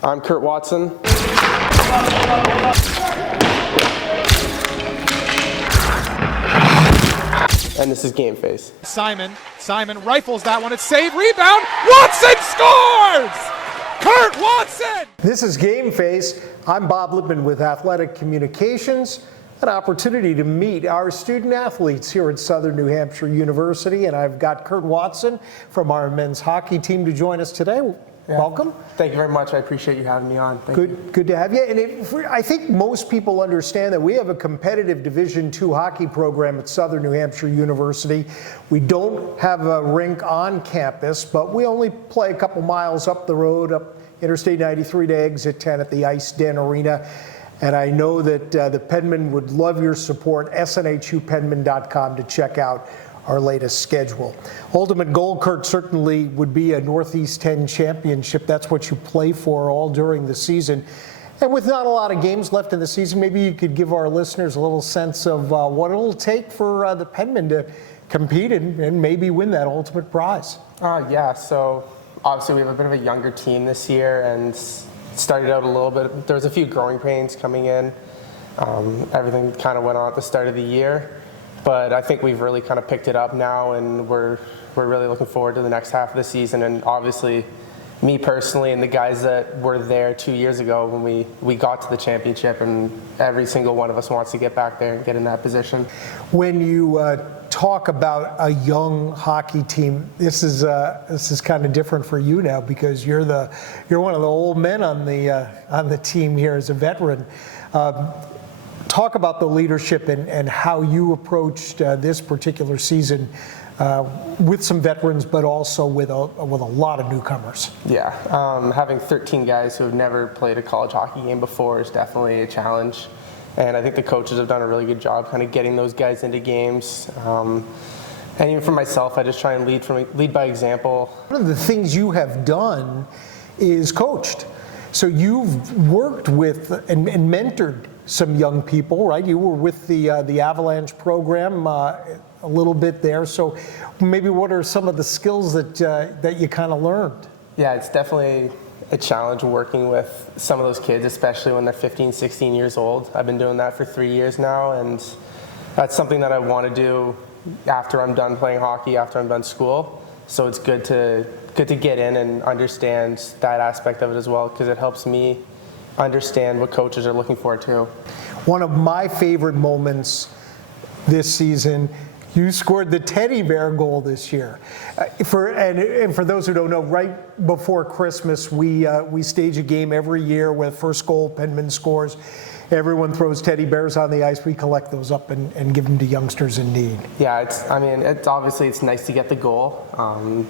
I'm Kurt Watson. And this is Game Face. Simon rifles that one. It's saved. Rebound. Watson scores! Kurt Watson! This is Game Face. I'm Bob Lippman with Athletic Communications. An opportunity to meet our student athletes here at Southern New Hampshire University. And I've got Kurt Watson from our men's hockey team to join us today. Yeah. Welcome. Thank you very much. I appreciate you having me on. Good to have you. And I think most people understand that we have a competitive Division II hockey program at Southern New Hampshire University. We don't have a rink on campus, but we only play a couple miles up the road, up Interstate 93 to Exit 10 at the Ice Den Arena. And I know that the Penmen would love your support. snhupenman.com to check out our latest schedule. Ultimate goal, Kurt, certainly would be a Northeast 10 championship. That's what you play for all during the season. And with not a lot of games left in the season, maybe you could give our listeners a little sense of what it'll take for the Penmen to compete and maybe win that ultimate prize. Yeah, so obviously we have a bit of a younger team this year and started out a little bit. There was a few growing pains coming in. Everything kind of went on at the start of the year. But I think we've really kind of picked it up now, and we're really looking forward to the next half of the season. And obviously, me personally and the guys that were there 2 years ago when we got to the championship, and every single one of us wants to get back there and get in that position. When you talk about a young hockey team, this is kind of different for you now because you're one of the old men on the team here as a veteran. Talk about the leadership and how you approached this particular season with some veterans, but also with a lot of newcomers. Yeah, having 13 guys who have never played a college hockey game before is definitely a challenge. And I think the coaches have done a really good job kind of getting those guys into games. And even for myself, I just try and lead by example. One of the things you have done is coached. So you've worked with and mentored some young people, right? You were with the Avalanche program a little bit there. So maybe what are some of the skills that you kind of learned? Yeah, it's definitely a challenge working with some of those kids, especially when they're 15, 16 years old. I've been doing that for 3 years now, and that's something that I want to do after I'm done playing hockey, after I'm done school. So it's good to get in and understand that aspect of it as well, because it helps me understand what coaches are looking for too. One of my favorite moments this season, you scored the teddy bear goal this year. And for those who don't know, right before Christmas, we stage a game every year with first goal, Penman scores. Everyone throws teddy bears on the ice. We collect those up and give them to youngsters in need. Yeah, it's obviously it's nice to get the goal,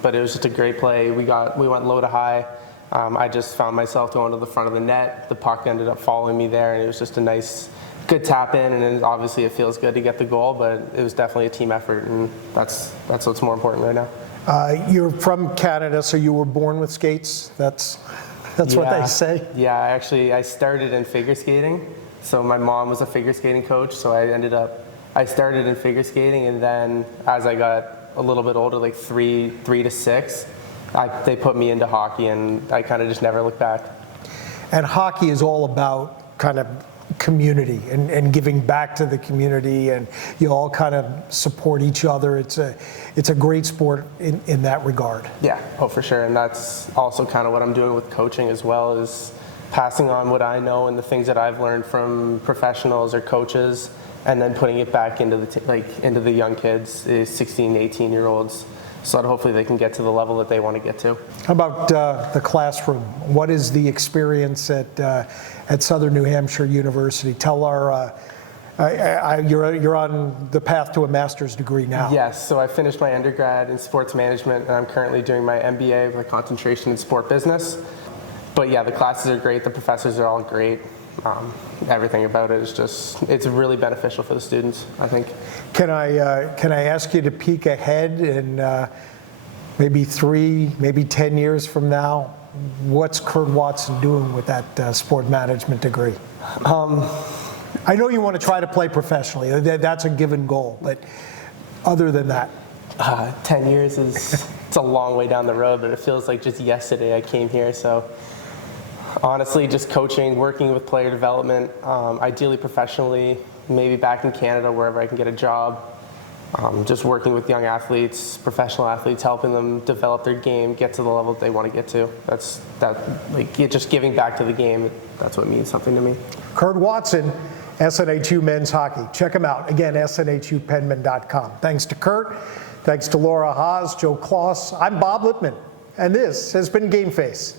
but it was just a great play. We went low to high. I just found myself going to the front of the net. The puck ended up following me there, and it was just a nice, good tap in. And then obviously it feels good to get the goal, but it was definitely a team effort, and that's what's more important right now. You're from Canada, so you were born with skates. That's what they say. Yeah, I started in figure skating. So my mom was a figure skating coach, so I started in figure skating, and then as I got a little bit older, like three to six, they put me into hockey, and I kind of just never looked back. And hockey is all about kind of community and giving back to the community, and you all kind of support each other. It's a great sport in that regard. Yeah, for sure. And that's also kind of what I'm doing with coaching as well, is passing on what I know and the things that I've learned from professionals or coaches, and then putting it back into the young kids, 16, 18-year-olds, so that hopefully they can get to the level that they want to get to. How about the classroom? What is the experience at Southern New Hampshire University? Tell our you're on the path to a master's degree now. Yes, so I finished my undergrad in sports management, and I'm currently doing my MBA with a concentration in sport business. But yeah, the classes are great. The professors are all great. Everything about it is it's really beneficial for the students, I think. Can I ask you to peek ahead and maybe 10 years from now, what's Kurt Watson doing with that sport management degree? I know you want to try to play professionally. That's a given goal, but other than that? 10 years it's a long way down the road, but it feels like just yesterday I came here, so Honestly, just coaching, working with player development, ideally professionally, maybe back in Canada, wherever I can get a job. Just working with young athletes, professional athletes, helping them develop their game, get to the level that they want to get to. Just giving back to the game. That's what means something to me. Kurt Watson, SNHU Men's Hockey. Check him out. Again, snhupenman.com. Thanks to Kurt. Thanks to Laura Haas, Joe Kloss. I'm Bob Lippman, and this has been Game Face.